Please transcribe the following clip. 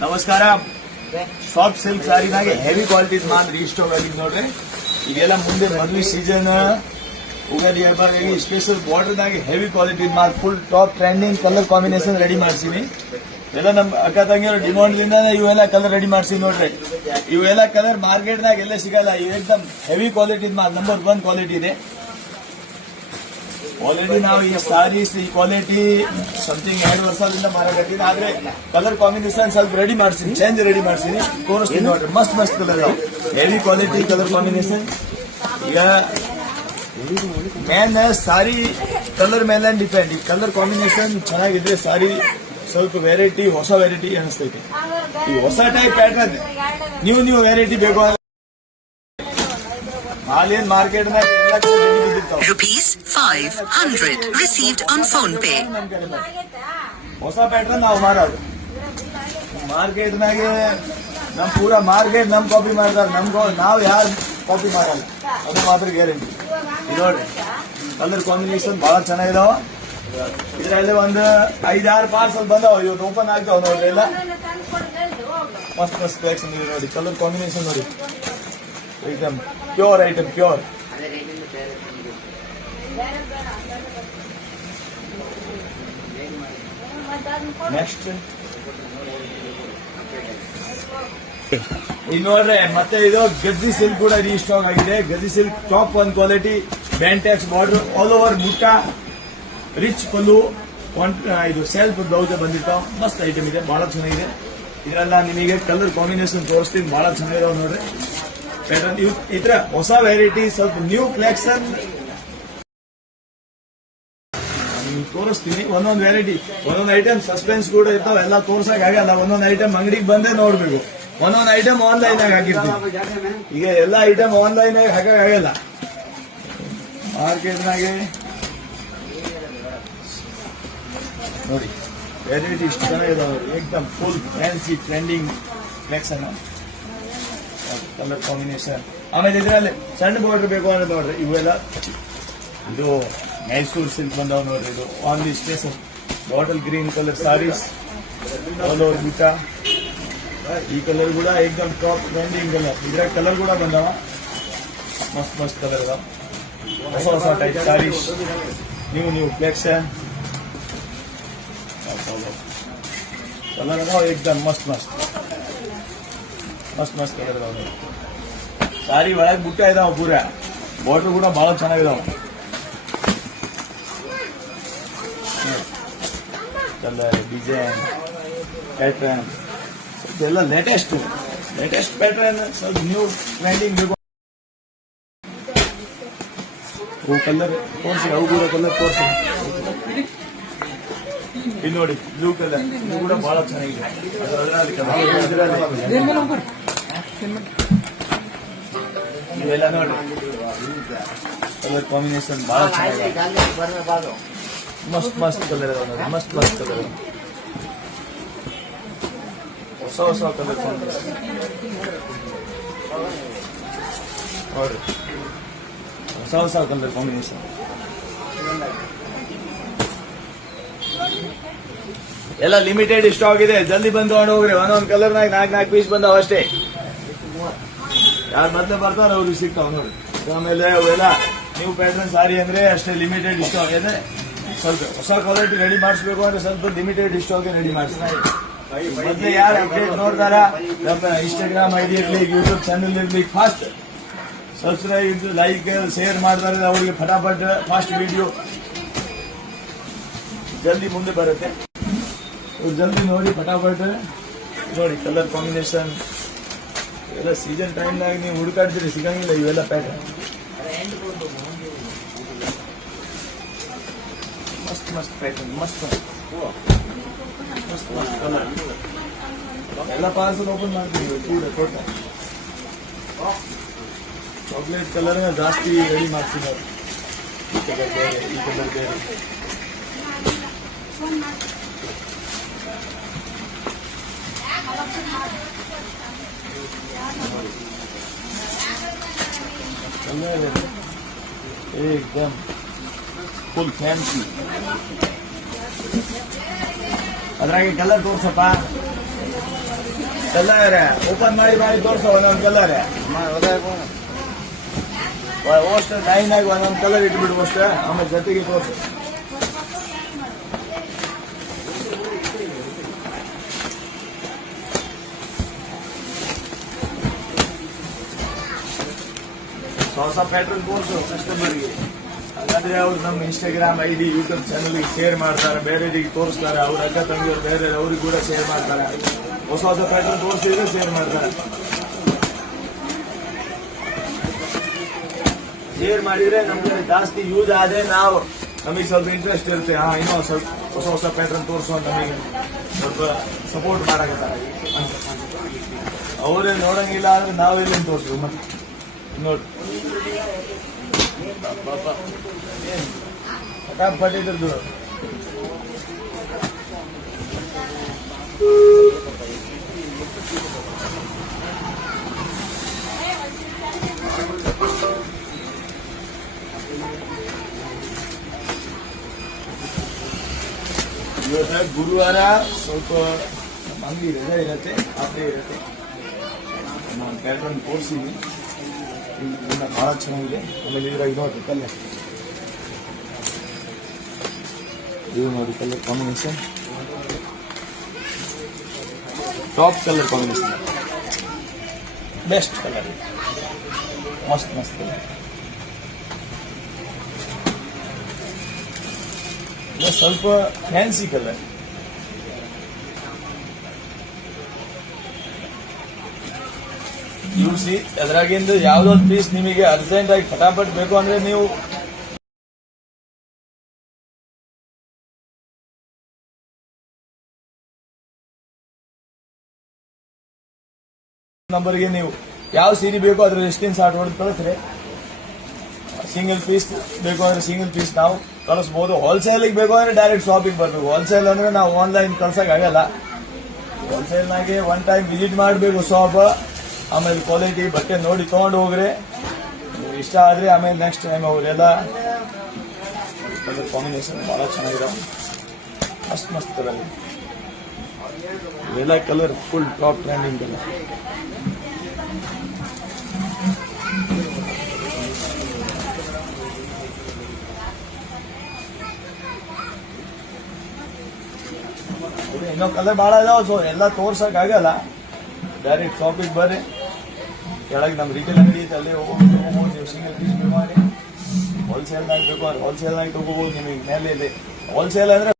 ನಮಸ್ಕಾರ. Soft silk ಸಾರಿನಾಗೆ heavy quality ಮಾಲ್ ರೀಸ್ಟಾಕ್ ಆಗಿದೆ ನೋಡ್ರಿ. ಈಗೆಲ್ಲ ಮುಂದೆ ಮದುವೆ ಸೀಸನ್, ಉಗಾದಿ ಹಬ್ಬ, ಸ್ಪೆಷಲ್ ಬಾರ್ಡರ್ನಾಗೆ ಹೆವಿ ಕ್ವಾಲಿಟಿ ಮಾಲ್ full top trending colour combination ready ಮಾಡ್ಸೀನಿ. ಎಲ್ಲ ನಮ್ಮ ಅಕ್ಕ ತಂಗಿಯರು ಡಿಮಾಂಡ್ಲಿಂದ ಇವೆಲ್ಲ ಕಲರ್ ರೆಡಿ ಮಾಡ್ಸಿ ನೋಡ್ರಿ. ಇವೆಲ್ಲ ಕಲರ್ ಮಾರ್ಕೆಟ್ನಾಗ ಎಲ್ಲ ಸಿಗಲ್ಲ. ಇವು ಏಕದಮ್ ಹೆವಿ ಕ್ವಾಲಿಟಿ ಮಾಲ್, ನಂಬರ್ 1 ಕ್ವಾಲಿಟಿ ಇದೆ. ಆಲ್ರೆಡಿ ನಾವು ಈ ಸಾರೀಸ್ ಈ ಕ್ವಾಲಿಟಿ ಸಮಥಿಂಗ್ 2 ವರ್ಷದಿಂದ ಮಾರಾಟಕ್ಕಿದೆ. ಆದ್ರೆ ಕಲರ್ ಕಾಂಬಿನೇಷನ್ ಸ್ವಲ್ಪ ರೆಡಿ ಮಾಡ್ತೀನಿ, ಚೇಂಜ್ ರೆಡಿ ಮಾಡ್ತೀನಿ, ತೋರಿಸ್ತೀನಿ ನೋಡ್ರಿ. ಮಸ್ತ್ ಮಸ್ತ್ colour heavy quality colour combination. ಈಗ ಮೇನ್ ಸಾರಿ ಕಲರ್ ಮೇಲೆ ಡಿಪೆಂಡ್. ಈ ಕಲರ್ ಕಾಂಬಿನೇಷನ್ ಚೆನ್ನಾಗಿದ್ರೆ ಸಾರಿ ಸ್ವಲ್ಪ ವೆರೈಟಿ, ಹೊಸ ವೆರೈಟಿ ಅನಿಸ್ತೈತಿ. ಈ ಹೊಸ ಟೈಪ್ ಪ್ಯಾಟರ್ನ್ ನ್ಯೂ ವೆರೈಟಿ ಬೇಕು ಅಂದ್ರೆ ಹಾಲೇನ್ ಮಾರ್ಕೆಟ್ ನಾಗ ₹500 received on phone pay. ಹೊಸ ಪ್ಯಾಟರ್ನ್ ನಾವು ಮಾರೋದು ಮಾರ್ಕೆಟ್ ನಾಗೆ. ನಮ್ ಪೂರಾ ಮಾರ್ಕೆಟ್ ನಮ್ ಕಾಪಿ ಮಾಡ್ತಾರೆ, ನಾವು ಯಾರು ಕಾಪಿ ಮಾಡಲ್ಲ, ಅದು ಮಾತ್ರ ಗ್ಯಾರಂಟಿ. ನೋಡ್ರಿ ಕಲರ್ ಕಾಂಬಿನೇಷನ್ ಬಹಳ ಚೆನ್ನಾಗಿದಾವ. ಇದರಲ್ಲಿ ಒಂದು 5-6 ಪಾರ್ಸಲ್ ಬಂದಾವ, ಇವತ್ತು ಓಪನ್ ಆಗ್ತಾವ ನೋಡ್ರಿ. ಎಲ್ಲ ಮಸ್ತ್ ಮಸ್ತ್ ಕಲೆಕ್ಷನ್ ಇದೆ ನೋಡಿ. ಕಲರ್ ಕಾಂಬಿನೇಷನ್ ನೋಡಿ, item pure item pure. Next ಈಗ ನೋಡ್ರೆ ಮತ್ತೆ ಇದು ಗಜ್ಜಿ ಸಿಲ್ಕ್ ಕೂಡ ರೀಸ್ಟಾಕ್ ಆಗಿದೆ. ಗಜ್ಜಿ ಸಿಲ್ಕ್ ಟಾಪ್ 1 ಕ್ವಾಲಿಟಿ, ಬ್ಯಾಂಟೆಕ್ಸ್ border, all over butta, rich pallu, ಇದು ಸೆಲ್ಫ್ ಬ್ಲೌಸ್ ಬಂದಿರ್ತಾವ. ಮಸ್ತ್ ಐಟಮ್ ಇದೆ, ಬಹಳ ಚೆನ್ನಾಗಿದೆ. ಇದರೆಲ್ಲ ನಿಮಗೆ ಕಲರ್ ಕಾಂಬಿನೇಷನ್ ತೋರಿಸ್ತೀನಿ, ಬಹಳ ಚೆನ್ನಾಗಿದಾವ ನೋಡ್ರಿ. ಪ್ಯಾಟರ್ನ್ ಇದ್ರ ಹೊಸ ವೆರೈಟಿ, ಸ್ವಲ್ಪ ನ್ಯೂ ಕಲೆಕ್ಷನ್ ತೋರಿಸ್ತೀನಿ. ಒಂದೊಂದು ವೆರೈಟಿ, ಒಂದೊಂದು ಐಟಮ್ ಸಸ್ಪೆನ್ಸ್ ಕೂಡ ಇರ್ತಾವ, ಎಲ್ಲ ತೋರ್ಸಕ್ ಆಗಲ್ಲ. ಒಂದೊಂದು ಐಟಮ್ ಅಂಗಡಿಗೆ ಬಂದೇ ನೋಡ್ಬೇಕು. ಒಂದೊಂದು ಐಟಮ್ ಆನ್ಲೈನ್ ಆಗಿ ಹಾಕಿರ್ತೀವಿ. ಈಗ ಎಲ್ಲ ಐಟಮ್ ಆನ್ಲೈನ್ ಆಗಿ ಹಾಕಾಗಲ್ಲ. ಮಾರ್ಕೆಟ್ನಾಗೆ ನೋಡಿ ವೆರೈಟಿ ಇಷ್ಟು ಚೆನ್ನಾಗಿದಾವೆ. ಏಕದಮ್ full fancy trending collection, colour combination. ಆಮೇಲೆ ಇದರಲ್ಲಿ ಸಣ್ಣ ಬಾರ್ಡರ್ ಬೇಕು ಅಂದ್ರೆ ನೋಡ್ರಿ, ಇವೆಲ್ಲ ಇದು ಮೈಸೂರು ಸಿಲ್ಕ್ ಬಂದಾವ ನೋಡ್ರಿ. ಇದು only special bottle green colour saris, all over ಬುಟ್ಟ. ಈ ಕಲರ್ ಕೂಡ ಏಕದಮ್ ಟಾಪ್ ಟ್ರೆಂಡಿಂಗ್ ಕಲರ್. ಇದ್ರಾಗ ಕಲರ್ ಕೂಡ ಬಂದಾವ, ಮಸ್ತ್ ಮಸ್ತ್ ಕಲರ್ ಅದಾವ. ಹೊಸ ಹೊಸ type saris, new collection colour ಅದಾವ. ಏಕದಮ್ ಮಸ್ತ್ ಮಸ್ತ್ ಕಲರ್ ಅದಾವ. ಸಾರಿ ಒಳಗೆ ಬುಟ್ಟ ಇದಾವ, ಪೂರ ಬಾರ್ಡರ್ ಕೂಡ ಬಹಳ ಚೆನ್ನಾಗಿದಾವ. ಕಲರ್, ಡಿಸೈನ್, ಪ್ಯಾಟರ್ನ್ ಎಲ್ಲ ಲೇಟೆಸ್ಟ್ ಪ್ಯಾಟರ್ನ್, ಸ್ವಲ್ಪ ನ್ಯೂ ಟ್ರೆಂಡಿಂಗ್ ಬೇಕು. ಅವು ಕಲರ್ ತೋರಿಸಿ, ಅವು ಕೂಡ ಕಲರ್ ತೋರಿಸಿ. ಇದು ನೋಡಿ ಬ್ಲೂ ಕಲರ್, ಇದು ಕೂಡ ಬಹಳ ಚೆನ್ನಾಗಿದೆ. ಇವೆಲ್ಲ ನೋಡಿ ಕಲರ್ ಕಾಂಬಿನೇಷನ್ ಬಹಳ ಚೆನ್ನಾಗಿದೆ. ಮಸ್ತ್ ಕಲರ್ ಅದಾವ ನೋಡಿ, ಮಸ್ತ್ ಕಲರ್. ಹೊಸ ಕಲರ್ ಕಾಂಬಿನೇಷನ್ ನೋಡ್ರಿ, ಹೊಸ ಕಲರ್ ಕಾಂಬಿನೇಷನ್. ಎಲ್ಲ ಲಿಮಿಟೆಡ್ ಸ್ಟಾಕ್ ಇದೆ, ಜಲ್ದಿ ಬಂದು ತಗೊಂಡು ಹೋಗ್ರಿ. ಒಂದೊಂದು ಕಲರ್ನಾಗ 4 ಪೀಸ್ ಬಂದಾವ ಅಷ್ಟೇ. ಯಾರು ಮೊದಲೇ ಬರ್ತಾರ ಅವ್ರಿಗೆ ಸಿಗ್ತಾವ ನೋಡ್ರಿ. ಆಮೇಲೆ ಅವೆಲ್ಲ ನ್ಯೂ ಪ್ಯಾಟರ್ನ್ ಸಾರಿ ಅಂದ್ರೆ ಅಷ್ಟೇ ಲಿಮಿಟೆಡ್ ಸ್ಟಾಕ್ ಇದೆ. ಸ್ವಲ್ಪ ಹೊಸ ಕ್ವಾಲಿಟಿ ರೆಡಿ ಮಾಡಿಸ್ಬೇಕು ಅಂದ್ರೆ ಸ್ವಲ್ಪ ಲಿಮಿಟೆಡ್ ಸ್ಟಾಕ್ ರೆಡಿ ಮಾಡಿಸ್ತಾರೆ. ಮೊದಲೇ ಯಾರು ಅಪ್ಡೇಟ್ ನೋಡ್ತಾರ, ನಮ್ಮ ಇನ್ಸ್ಟಾಗ್ರಾಮ್ ಐಡಿ ಇರ್ಲಿ, ಯೂಟ್ಯೂಬ್ ಚಾನಲ್ ಇರ್ಲಿ, ಫಾಸ್ಟ್ ಸಬ್ಸ್ಕ್ರೈಬ್, ಲೈಕ್, ಶೇರ್ ಮಾಡ್ತಾರೆ. ಅವರಿಗೆ ಫಟಾಫಟ್ ಫಾಸ್ಟ್ ವಿಡಿಯೋ ಜಲ್ದಿ ಮುಂದೆ ಬರುತ್ತೆ. ಜಲ್ದಿ ನೋಡಿ, ಫಟಾಫಟ್ ನೋಡಿ. ಕಲರ್ ಕಾಂಬಿನೇಷನ್ ಎಲ್ಲ ಸೀಸನ್ ಟೈಮ್ನಾಗ ನೀವು ಹುಡುಕಾಡ್ತೀರಿ, ಸಿಗಂಗಿಲ್ಲ ಇವೆಲ್ಲ ಪ್ಯಾಟರ್ನ್. ಮಸ್ತ್ ಪ್ಯಾಟರ್ನ್, ಮಸ್ತ್ ಕಲರ್. ಎಲ್ಲ ಪಾರ್ಸಲ್ ಓಪನ್ ಮಾಡ್ತೀವಿ ಕೂಡ ಟೋಟಲ್. ಚಾಕ್ಲೇಟ್ ಕಲರ್ ಜಾಸ್ತಿ ರೆಡಿ ಮಾಡ್ತಿದ್ದಾರೆ. ಈ ಕಲರ್ ಬೇರೆ, ಈ ಕಲರ್ ಬೇರೆ. एकदम फुल ಫ್ಯಾನ್ಸಿ. ಅದ್ರಾಗೆ ಕಲರ್ ತೋರ್ಸಪ್ಪ. ಕಲರ್ ಓಪನ್ ಮಾಡಿ ತೋರಿಸೋ ಒಂದೊಂದು ಕಲರ್ ಅಷ್ಟು ಲೈನ್ ಆಗಿ ಒಂದೊಂದು ಕಲರ್ ಇಟ್ಬಿಡು ಅಷ್ಟೇ, ಆಮೇಲೆ ಜೊತೆಗೆ ತೋರಿಸು. ಹೊಸ ಪ್ಯಾಟರ್ನ್ ತೋರಿಸು ಕಸ್ಟಮರ್ಗೆ, ಹಾಗಾದ್ರೆ ಅವ್ರು ನಮ್ಮ ಇನ್ಸ್ಟಾಗ್ರಾಮ್ ID ಯೂಟ್ಯೂಬ್ ಚಾನಲ್ಗೆ ಶೇರ್ ಮಾಡ್ತಾರೆ, ಬೇರೆಯವರಿಗೆ ತೋರಿಸ್ತಾರೆ, ಅವ್ರ ಅಕ್ಕ ತಂಗಿಯವ್ರು ಬೇರೆ ಅವ್ರಿಗೆ ಕೂಡ ಶೇರ್ ಮಾಡ್ತಾರೆ. ಹೊಸ ಪ್ಯಾಟರ್ನ್ ತೋರಿಸಿದ್ರೆ ಶೇರ್ ಮಾಡ್ತಾರೆ. ಶೇರ್ ಮಾಡಿದ್ರೆ ನಮ್ಗೆ ಜಾಸ್ತಿ ಯೂಸ್ ಆದ್ರೆ ನಮಗೆ ಸ್ವಲ್ಪ ಇಂಟ್ರೆಸ್ಟ್ ಇರುತ್ತೆ. ಇನ್ನೂ ಸ್ವಲ್ಪ ಹೊಸ ಪ್ಯಾಟರ್ನ್ ತೋರಿಸುವ ನಮಗೆ ಸ್ವಲ್ಪ ಸಪೋರ್ಟ್ ಮಾಡಕತ್ತಾರೆ. ಅವರೇ ನೋಡಂಗಿಲ್ಲ ಅಂದ್ರೆ ನಾವೆಲ್ಲಿ ತೋರಿಸ್ಬೇಕು ಮತ್ತೆ ನೋಡಿ. ಫಟಾಫಟ್ ಇದ್ರದ್ದು ಇವತ್ತು ಗುರುವಾರ ಸ್ವಲ್ಪ ಅಂಗಡಿ ರಜೆ ಇರುತ್ತೆ, ಆಫೇ ಇರುತ್ತೆ. ನಾನು ಪ್ಯಾಟರ್ನ್ ತೋರಿಸಿದ್ವಿ, ಬಹಳ ಚೆನ್ನಾಗಿದೆ. ಆಮೇಲೆ ಇದ್ರಾಗ ನೋಡಿ ಕಲ್ಲರ್, ಇದು ನೋಡಿ colour combination, top colour combination, best colour, ಮಸ್ತ್ ಕಲರ್. ಇದು ಸ್ವಲ್ಪ ಫ್ಯಾನ್ಸಿ ಕಲರ್. ಸಿ ಅದ್ರಾಗಿಂದ ಯಾವ್ದೊಂದು ಪೀಸ್ ನಿಮಗೆ ಅರ್ಜೆಂಟ್ ಆಗಿ ಫಟಾಫಟ್ ಬೇಕು ಅಂದ್ರೆ ನೀವು ನಂಬರ್ಗೆ ನೀವು ಯಾವ ಸೀರೆ ಬೇಕೋ ಅದ್ರ ಎಷ್ಟಿನ ಶಾರ್ಟ್ ಹೊಡೆದು ಕಳಿಸ್ರಿ. ಸಿಂಗಲ್ ಪೀಸ್ ಬೇಕು ಅಂದ್ರೆ ಸಿಂಗಲ್ ಪೀಸ್ ನಾವು ಕಳಿಸ್ಬೋದು. ಹೋಲ್ಸೇಲಿಗೆ ಬೇಕು ಅಂದ್ರೆ ಡೈರೆಕ್ಟ್ ಶಾಪಿಗೆ ಬರಬೇಕು. ಹೋಲ್ಸೇಲ್ ಅಂದ್ರೆ ನಾವು ಆನ್ಲೈನ್ ಕಳ್ಸಕ್ ಆಗಲ್ಲ. ಹೋಲ್ಸೇಲ್ನಾಗೆ ಒನ್ ಟೈಮ್ ವಿಸಿಟ್ ಮಾಡಬೇಕು ಶಾಪ್, ಆಮೇಲೆ ಕ್ವಾಲಿಟಿ ಬಟ್ಟೆ ನೋಡಿ ತಗೊಂಡು ಹೋಗ್ರಿ. ಇಷ್ಟ ಆದ್ರೆ ಆಮೇಲೆ ನೆಕ್ಸ್ಟ್ ಟೈಮ್ ಅವರೆಲ್ಲ ಕಲರ್ ಕಾಂಬಿನೇಷನ್ ಬಹಳ ಚೆನ್ನಾಗಿದಾವೆ, ಮಸ್ತ್ ಕಲರ್. ಇವೆಲ್ಲ colour full top trending colour. ಇನ್ನೂ ಕಲರ್ ಭಾಳ ಇದಾವೆ, ಸೊ ಎಲ್ಲ ತೋರ್ಸಕ್ ಆಗಲ್ಲ. ಡೈರೆಕ್ಟ್ ಶಾಪಿಗೆ ಬರ್ರಿ, ಕೆಳಗೆ ನಮ್ಮ ರಿಟೇಲ್ ಅಂಗಡಿ ಐತೆ, ಅಲ್ಲಿ ಹೋಗ್ಬೋದು. ನೀವು ಸಿಂಗಲ್ ಪೀಸ್ ಬೇಕು ಮಾಡಿ ಹೋಲ್ಸೇಲ್ನಾಗ ಬೇಕು ಅಂದ್ರೆ ಹೋಲ್ಸೇಲ್ನಾಗ ತಗೋಬೋದು. ನಿಮಗೆ ಮೇಲೆ ಹೋಲ್ಸೇಲ್ ಅಂದ್ರೆ